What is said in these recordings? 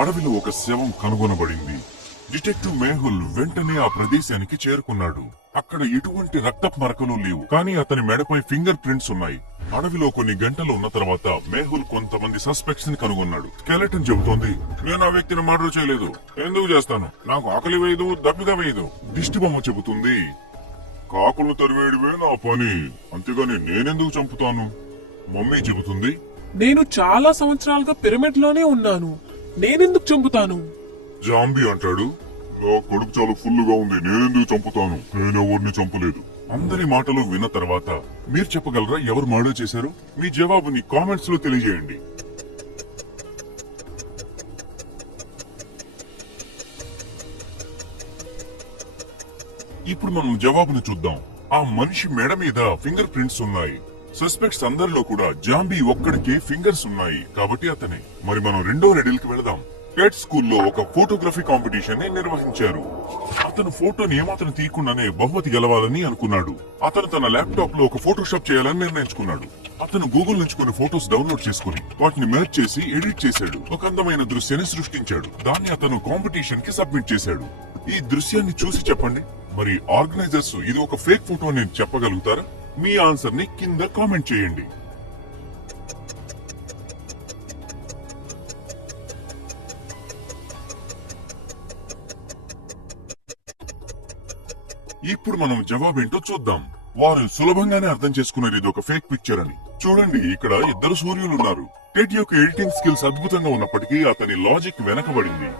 అడవిలో ఒక శవం కనుగొనబడింది. డిటెక్టివ్ మేహుల్ వెంటనే ఆ ప్రదేశానికి చేరుకున్నాడు. అక్కడ ఎటువంటి రక్తపు మరకలు లేవు, కానీ అతని మెడపై ఫింగర్ ప్రింట్స్ ఉన్నాయి. అడవిలో కొన్ని గంటలు ఉన్న తర్వాత మేహుల్ కొంతమంది సస్పెక్ట్స్ ని కనుగొన్నాడు. స్కెలెటన్ చెబుతోంది, నేను ఆ వ్యక్తిని మర్డర్ చేయలేదు. ఎందుకు చేస్తాను? నాకు ఆకలి వేయదు, దప్పిక వేయదు. దిష్టి బొమ్మ చెబుతుంది, కాకులను తరివేయడమే నా పని, అంతేగాని నేనెందుకు చంపుతాను. మమ్మీ చెబుతుంది, నేను చాలా సంవత్సరాలుగా పిరమిడ్ లోనే ఉన్నాను, నేనెందుకు చంపుతాను. జాంబీ అంటాడు, నా కడుపు చాలా ఫుల్ గా ఉంది, నేనెందుకు చంపుతాను, నేనెవరిని చంపలేదు. అందరి మాటలు విన్న తర్వాత మీరు చెప్పగలరా ఎవరు మర్డర్ చేశారు? మీ జవాబుని కామెంట్స్ లో తెలియజేయండి. ఇప్పుడు మనం జవాబును చూద్దాం. ఆ మనిషి మెడ మీద ఫింగర్ ప్రింట్స్ ఉన్నాయి. సస్పెక్ట్స్ అందరిలో కూడా జాంబీ ఒక్కడికే ఫింగర్స్ ఉన్నాయి, కాబట్టి అతనే. మరి మనం రెండో రెడిల్ కి వెళదాం. పెట్ స్కూల్లో ఒక ఫోటోగ్రఫీ కాంపిటీషన్ ని నిర్వహించారు. అతను ఫోటోని ఏమాత్రం తీయకుండానే బహుమతి గెలవాలని అనుకున్నాడు. అతను తన ల్యాప్టాప్ లో ఒక ఫోటోషాప్ చేయాలని నిర్ణయించుకున్నాడు. అతను గూగుల్ నుంచి కొన్ని ఫోటోస్ డౌన్లోడ్ చేసుకుని వాటిని మెర్జ్ చేసి ఎడిట్ చేశాడు. ఒక అందమైన దృశ్యాన్ని సృష్టించాడు. దాన్ని అతను కాంపిటీషన్ కి సబ్మిట్ చేశాడు. ఈ దృశ్యాన్ని చూసి చెప్పండి, మరి ఆర్గనైజర్స్ ఇది ఒక ఫేక్ ఫోటో అని చెప్పగలుగుతారా? మీ ఆన్సర్ ని కింద కామెంట్ చేయండి. ఇప్పుడు మనం జవాబేంటో చూద్దాం. వారు సులభంగానే అర్థం చేసుకున్నారు ఇది ఒక ఫేక్ పిక్చర్ అని. చూడండి, ఇక్కడ ఇద్దరు సూర్యులు ఉన్నారు. టెడ్ యొక్క ఎడిటింగ్ స్కిల్స్ అద్భుతంగా ఉన్నప్పటికీ అతని లాజిక్ వెనకబడింది.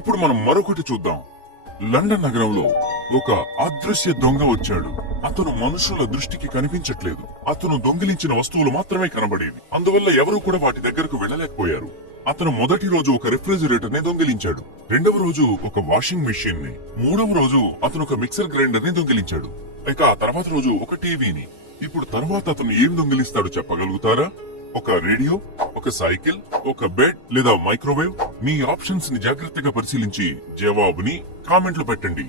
ఇప్పుడు మనం మరొకటి చూద్దాం. లండన్ నగరంలో ఒక అదృశ్య దొంగ వచ్చాడు. అతను మనుషుల దృష్టికి కనిపించట్లేదు. అతను దొంగిలించిన వస్తువులు మాత్రమే కనబడేవి. అందువల్ల ఎవరూ కూడా వాటి దగ్గరకు వెళ్లలేకపోయారు. అతను మొదటి రోజు ఒక రిఫ్రిజిరేటర్ ని దొంగిలించాడు. రెండవ రోజు ఒక వాషింగ్ మెషిన్ ని, మూడవ రోజు అతను ఒక మిక్సర్ గ్రైండర్ ని దొంగిలించాడు. ఇక ఆ తర్వాత రోజు ఒక టీవీని. ఇప్పుడు తర్వాత అతను ఏం దొంగిలిస్తాడో చెప్పగలుగుతారా? ఒక రేడియో, ఒక సైకిల్, ఒక బెడ్ లేదా మైక్రోవేవ్? మీ ఆప్షన్స్ ని జాగ్రత్తగా పరిశీలించి జవాబుని కామెంట్లు పెట్టండి.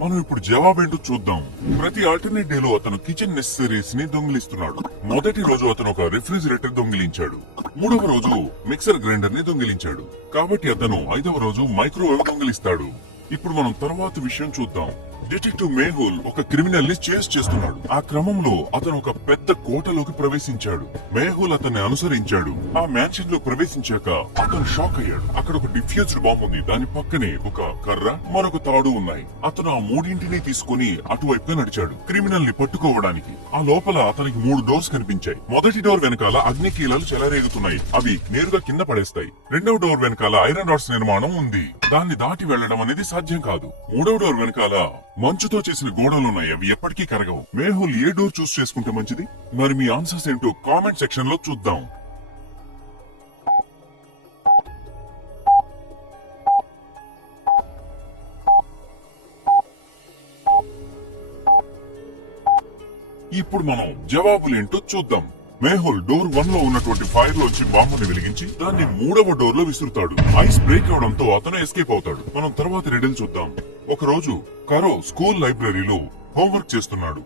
మనం ఇప్పుడు జవాబేంటో చూద్దాం. ప్రతి ఆల్టర్నేట్ డే లో అతను కిచెన్ నెసెసరీస్ ని దొంగిలిస్తున్నాడు. మొదటి రోజు అతను ఒక రిఫ్రిజిరేటర్ దొంగిలించాడు. మూడవ రోజు మిక్సర్ గ్రైండర్ ని దొంగిలించాడు. కాబట్టి అతను 5వ రోజు మైక్రోవేవ్ దొంగిలిస్తాడు. ఇప్పుడు మనం తర్వాత విషయం చూద్దాం. డిటెక్టివ్ మేహుల్ ఒక క్రిమినల్ ని చేస్ చేస్తున్నాడు. ఆ క్రమంలో అతను ఒక పెద్ద కోటలోకి ప్రవేశించాడు. మేహుల్ అతన్ని అనుసరించాడు. ఆ మ్యాన్షన్ లో ప్రవేశించాక అతను షాక్ అయ్యాడు. అక్కడ ఒక డిఫ్యూజ్డ్ బాంబ్ ఉంది. దాని పక్కనే ఒక కర్ర, మరొక తాడు ఉన్నాయి. అతను ఆ మూడింటిని తీసుకుని అటువైపుగా నడిచాడు క్రిమినల్ ని పట్టుకోవడానికి. ఆ లోపల అతనికి 3 డోర్స్ కనిపించాయి. మొదటి డోర్ వెనకాల అగ్ని కీలాలు చెలరేగుతున్నాయి. అవి నేరుగా కింద పడేస్తాయి. రెండవ డోర్ వెనకాల ఐరన్ రాడ్స్ నిర్మాణం ఉంది. దాన్ని దాటి వెళ్లడం అనేది సాధ్యం కాదు. మూడవ డోర్ వెనకాల మంచుతో చేసిన గోడలున్నాయి. అవి ఎప్పటికీ కరగవు. మేహుల్ ఏ డోర్ చూస్ చేసుకుంటే మంచిది? మరి మీ ఆన్సర్స్ ఏంటో కామెంట్ సెక్షన్ లో చూద్దాం. ఇప్పుడు మనం జవాబులేంటో చూద్దాం. మేహుల్ డోర్ 1 లో ఉన్నటువంటి ఫైర్ లోంచి బాంబుని వెలిగించి దాన్ని 3వ డోర్ లో విసురుతాడు. ఐస్ బ్రేక్ అవడంతో అతను ఎస్కేప్ అవుతాడు. మనం తర్వాత రెడీలు చూద్దాం. ఒక రోజు కరో స్కూల్ లైబ్రరీలో హోంవర్క్ చేస్తున్నాడు.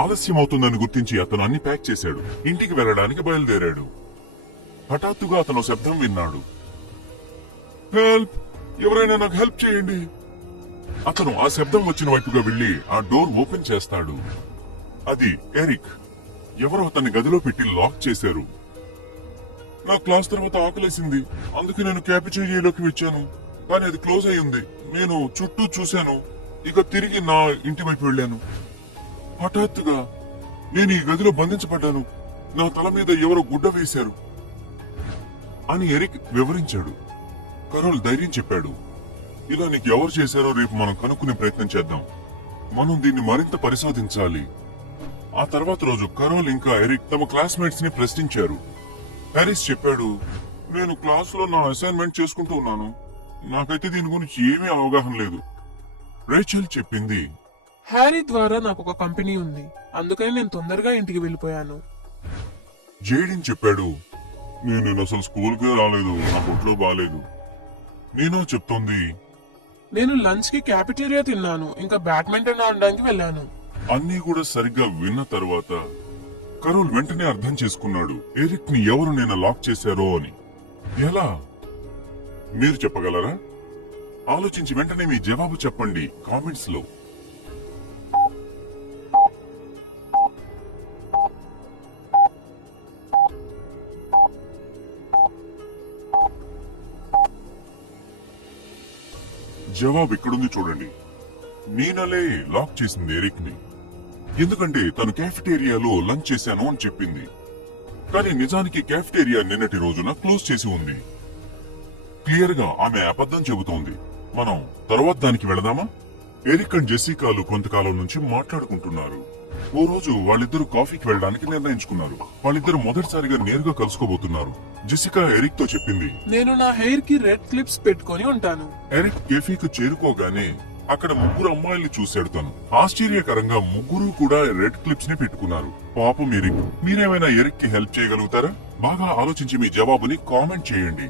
ఆలస్యం అవుతుందని గుర్తించి అతను అన్ని ప్యాక్ చేశాడు. ఇంటికి వెళ్లడానికి బయలుదేరాడు. హఠాత్తుగా అతను శబ్దం విన్నాడు. హెల్ప్! ఎవరైనా నాకు హెల్ప్ చేయండి! అతను ఆ శబ్దం వచ్చిన వైపుగా వెళ్లి ఆ డోర్ ఓపెన్ చేస్తాడు. అది ఎరిక్. ఎవరో అతన్ని గదిలో పెట్టి లాక్ చేశారు. నా క్లాస్ తర్వాత ఆకలేసింది, అందుకే నేను క్యాపిటేరియాలోకి వచ్చాను. కానీ అది క్లోజ్ అయి ఉంది. నేను చుట్టూ చూశాను, ఇక తిరిగి నా ఇంటి వైపు వెళ్లాను. హఠాత్తుగా నేను ఈ గదిలో బంధించబడ్డాను. నా తల మీద ఎవరో గుడ్డ వేశారు అని ఎరిక్ వివరించాడు. కరోల్ ధైర్యం చెప్పాడు. ఇలా నీకు ఎవరు చేశారో రేపు మనం కనుక్కునే ప్రయత్నం చేద్దాం. మనం దీన్ని మరింత పరిశోధించాలి. ఆ తర్వాత రోజు కరోల్ ఇంకా ఎరిక్ తమ క్లాస్మేట్స్ ని ప్రశ్నించారు. హారిస్ చెప్పాడు, నేను క్లాస్ లో నా అసైన్మెంట్ చేసుకుంటూ ఉన్నాను. నాకైతే దీని గురించి ఏమీ అవగాహన లేదు. రేచల్ చెప్పింది, హ్యారీ ద్వారా నాకు ఒక కంపెనీ ఉంది, అందుకని నేను తొందరగా ఇంటికి వెళ్ళిపోయాను. జేడిన్ చెప్పాడు, నేను అసలు స్కూల్ కే రాలేదు, నా ఒంట్లో బాలేదు. నేను చెప్తోంది, నేను లంచ్ కి క్యాఫెటేరియా తిన్నాను, ఇంకా బ్యాడ్మింటన్ ఆడడానికి వెళ్ళాను. అన్నీ కూడా సరిగ్గా విన్న తరువాత కరోల్ వెంటనే అర్థం చేసుకున్నాడు ఎరిక్ ని ఎవరు నేను లాక్ చేశారో అని. ఎలా? మీరు చెప్పగలరా? ఆలోచించి వెంటనే మీ జవాబు చెప్పండి కామెంట్స్ లో. జవాబు ఇక్కడుంది చూడండి. నేనలే లాక్ చేసింది ఎరిక్ ని. ఎందుకంటే తను క్యాఫెటేరియాలో లంచ్ చేశాను అని చెప్పింది. కానీ నిజానికి క్యాఫెటేరియా నిన్నటి రోజున క్లోజ్ చేసి ఉంది. క్లియర్ గా ఆమె అబద్ధం చెబుతోంది. మనం తర్వాత దానికి వెళదామా? ఎరిక్ అండ్ జెసికాలు కొంతకాలం నుంచి మాట్లాడుకుంటున్నారు. ఓ రోజు వాళ్ళిద్దరూ కాఫీకి వెళ్ళడానికి నిర్ణయించుకున్నారు. వాళ్ళిద్దరు మొదటిసారిగా నేరుగా కలుసుకోబోతున్నారు. జెసికా ఎరిక్ తో చెప్పింది, నేను నా హెయిర్ కి రెడ్ క్లిప్స్ పెట్టుకొని ఉంటాను. ఎరిక్ కెఫీకి చేరుకోగానే అక్కడ ముగ్గురు అమ్మాయిల్ని చూశాడు తను. ఆశ్చర్యకరంగా ముగ్గురు కూడా రెడ్ క్లిప్స్ ని పెట్టుకున్నారు. పాపం ఎరిక్. మీరేమైనా ఎరిక్ కి హెల్ప్ చేయగలుగుతారా? బాగా ఆలోచించి మీ జవాబుని కామెంట్ చేయండి.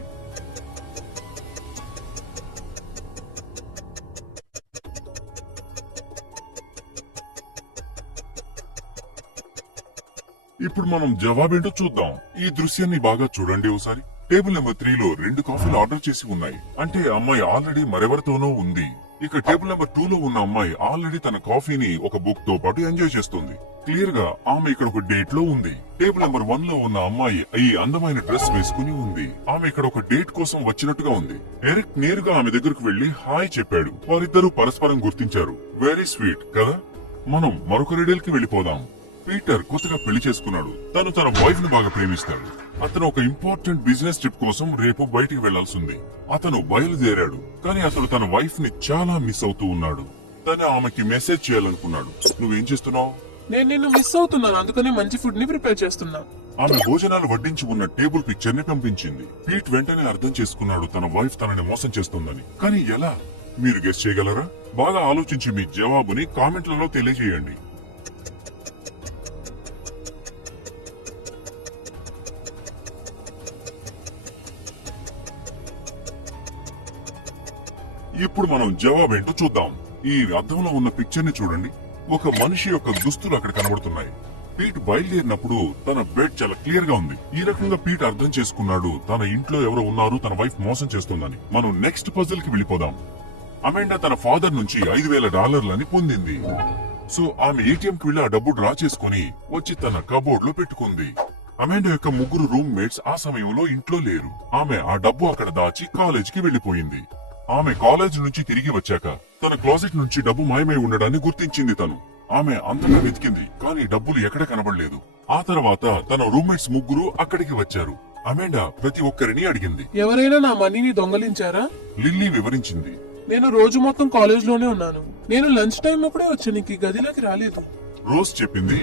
ఇప్పుడు మనం జవాబేంటో చూద్దాం. ఈ దృశ్యాన్ని బాగా చూడండి ఒకసారి. టేబుల్ నెంబర్ 3 లో 2 కాఫీలు ఆర్డర్ చేసి ఉన్నాయి. అంటే ఆ అమ్మాయి ఆల్రెడీ మరెవరితోనో ఉంది. ఇక టేబుల్ నెంబర్ 2 లో ఉన్న అమ్మాయి ఆల్రెడీ తన కాఫీని ఒక బుక్ తో పాటు ఎంజాయ్ చేస్తుంది. క్లియర్ గా ఆమె ఇక్కడ ఒక డేట్ లో ఉంది. టేబుల్ నెంబర్ 1 లో ఉన్న అమ్మాయి ఈ అందమైన డ్రెస్ వేసుకుని ఉంది. ఆమె ఇక్కడ ఒక డేట్ కోసం వచ్చినట్టుగా ఉంది. ఎరిక్ నేరుగా ఆమె దగ్గరకు వెళ్లి హాయ్ చెప్పాడు. వారిద్దరూ పరస్పరం గుర్తించారు. వెరీ స్వీట్ కదా. మనం మరొక రీడల్ కి వెళ్ళిపోదాం. పీటర్ కొత్తగా పెళ్లి చేసుకున్నాడు. తను తన వైఫ్ ను బాగా ప్రేమిస్తాడు. అతను ఒక ఇంపార్టెంట్ బిజినెస్ ట్రిప్ కోసం రేపు బయటికి వెళ్లాల్సింది. అతను బయలుదేరాడు. కానీ అతను తన వైఫ్ ని చాలా మిస్ అవుతూ ఉన్నాడు. తను ఆమెకి మెసేజ్ చేయాలనుకున్నాడు. నువ్వేం చేస్తున్నావు? నేను నిన్ను మిస్ అవుతున్నాను, అందుకని మంచి ఫుడ్ ని ప్రిపేర్ చేస్తున్నా. ఆమె భోజనాలు వడ్డించి ఉన్న టేబుల్ పిక్చర్ ని పంపించింది. పీట్ వెంటనే అర్థం చేసుకున్నాడు తన వైఫ్ తనని మోసం చేస్తుందని. కానీ ఎలా? మీరు గెస్ చేయగలరా? బాగా ఆలోచించి మీ జవాబుని కామెంట్లలో తెలియజేయండి. ఇప్పుడు మనం జవాబేంటో చూద్దాం. ఈ అద్దంలో ఉన్న పిక్చర్ ని చూడండి. ఒక మనిషి యొక్క దుస్తులు అక్కడ కనబడుతున్నాయి. పీట్ బయలుదేరినప్పుడు తన బెడ్ చాలా క్లియర్ గా ఉంది. ఈ రకంగా పీట్ అర్థం చేసుకున్నాడు తన ఇంట్లో ఎవరో ఉన్నారు, తన వైఫ్ మోసం చేస్తుందని. మనం నెక్స్ట్ పజిల్ కి వెళ్ళిపోదాం. అమెండా తన ఫాదర్ నుంచి $5,000 పొందింది. సో ఆమె ఏటీఎం కి వెళ్లి ఆ డబ్బు డ్రా చేసుకుని వచ్చి తన కబోర్డ్ లో పెట్టుకుంది. అమెండా యొక్క ముగ్గురు రూమ్ మేట్స్ ఆ సమయంలో ఇంట్లో లేరు. ఆమె ఆ డబ్బు అక్కడ దాచి కాలేజ్ కి వెళ్లిపోయింది. ఆమె కాలేజ్ నుంచి తిరిగి వచ్చాక తన క్లాజెట్ నుంచి డబ్బు మాయమై ఉండడాన్ని గుర్తించింది తను. ఆమె అంతగా వెతికింది, కానీ డబ్బులు ఎక్కడ కనబడలేదు. ఆ తర్వాత తన రూమ్మేట్స్ ముగ్గురు అక్కడికి వచ్చారు. అమెండా ప్రతి ఒక్కరిని అడిగింది. ఎవరైనా నా మనీని దొంగలించారా? లిల్లీ వివరించింది. నేను రోజు మొత్తం కాలేజ్ లోనే ఉన్నాను. నేను లంచ్ టైం అప్పుడే వచ్చాను, ఈ గదిలోకి రాలేదు. రోజ్ చెప్పింది.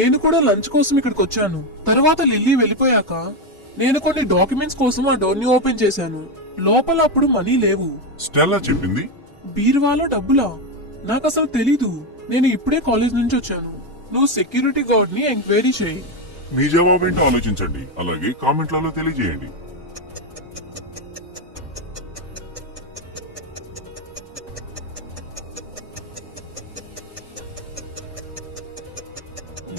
నేను కూడా లంచ్ కోసం ఇక్కడికి వచ్చాను. తర్వాత లిల్లీ వెళ్ళిపోయాక నేను కొన్ని డాక్యుమెంట్స్ కోసం ఆ డోర్ ని ఓపెన్ చేశాను. లోపల అప్పుడు మనీ లేవు. స్టెల్లా చెప్పింది. బీరువాలో డబ్బులా? నాకు అసలు తెలీదు. నేను ఇప్పుడే కాలేజ్ నుంచి వచ్చాను. నువ్వు సెక్యూరిటీ గార్డ్ ని ఎంక్వైరీ చేయి. మీ జవాబేంటో ఆలోచించండి, అలాగే కామెంట్లలో తెలియజేయండి.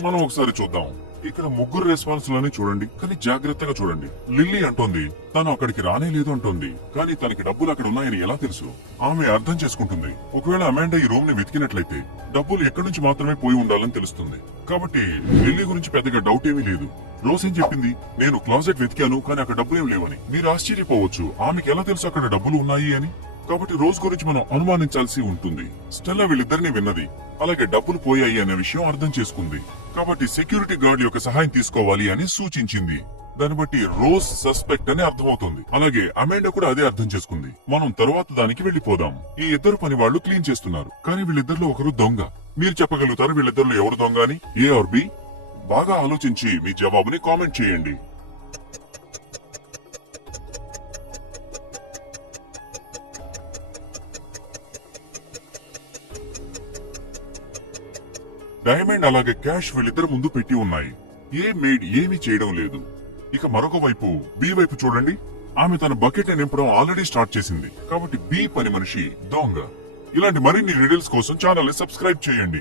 మనం ఒకసారి చూద్దాం. ఇక్కడ ముగ్గురు రెస్పాన్స్లని చూడండి, కానీ జాగ్రత్తగా చూడండి. లిల్లీ అంటోంది తను అక్కడికి రానే లేదు అంటోంది, కానీ తనకి డబ్బులు అక్కడ ఉన్నాయని ఎలా తెలుసు? ఆమె అర్థం చేసుకుంటుంది. ఒకవేళ అమాండా ఈ రూమ్ ని వెతికినట్లయితే డబ్బులు ఎక్కడి నుంచి మాత్రమే పోయి ఉండాలని తెలుస్తుంది. కాబట్టి లిల్లీ గురించి పెద్దగా డౌట్ ఏమీ లేదు. రోజ్ ఏం చెప్పింది? నేను క్లాజెట్ వెతికాను, కానీ అక్కడ డబ్బులు ఏం లేవని. మీరు ఆశ్చర్యపోవచ్చు, ఆమెకి ఎలా తెలుసు అక్కడ డబ్బులు ఉన్నాయి అని. కాబట్టి రోజ్ గురించి మనం అనుమానించాల్సి ఉంటుంది. స్టెల్లా వీళ్ళిద్దరిని విన్నది, అలాగే డబ్బులు పోయాయి అనే విషయం అర్థం చేసుకుంది. కాబట్టి సెక్యూరిటీ గార్డ్ యొక్క సహాయం తీసుకోవాలి అని సూచించింది. దాన్ని బట్టి రోజ్ సస్పెక్ట్ అని అర్థమవుతుంది. అలాగే అమాండా కూడా అదే అర్థం చేసుకుంది. మనం తరువాత దానికి వెళ్లిపోదాం. ఈ ఇద్దరు పని వాళ్ళు క్లీన్ చేస్తున్నారు, కానీ వీళ్ళిద్దరిలో ఒకరు దొంగ. మీరు చెప్పగలుగుతారు వీళ్ళిద్దరిలో ఎవరు దొంగ అని? ఏ ఆర్ బి? బాగా ఆలోచించి మీ జవాబుని కామెంట్ చేయండి. డైమండ్ అలాగే క్యాష్ వీళ్ళిద్దరు ముందు పెట్టి ఉన్నాయి. ఏ మెయిడ్ ఏమీ చేయడం లేదు. ఇక మరొక వైపు బి వైపు చూడండి. ఆమె తన బకెట్ నింపడం ఆల్రెడీ స్టార్ట్ చేసింది. కాబట్టి బి పని మనిషి దొంగ. ఇలాంటి మరిన్ని రిడిల్స్ కోసం ఛానల్ ని సబ్స్క్రైబ్ చేయండి.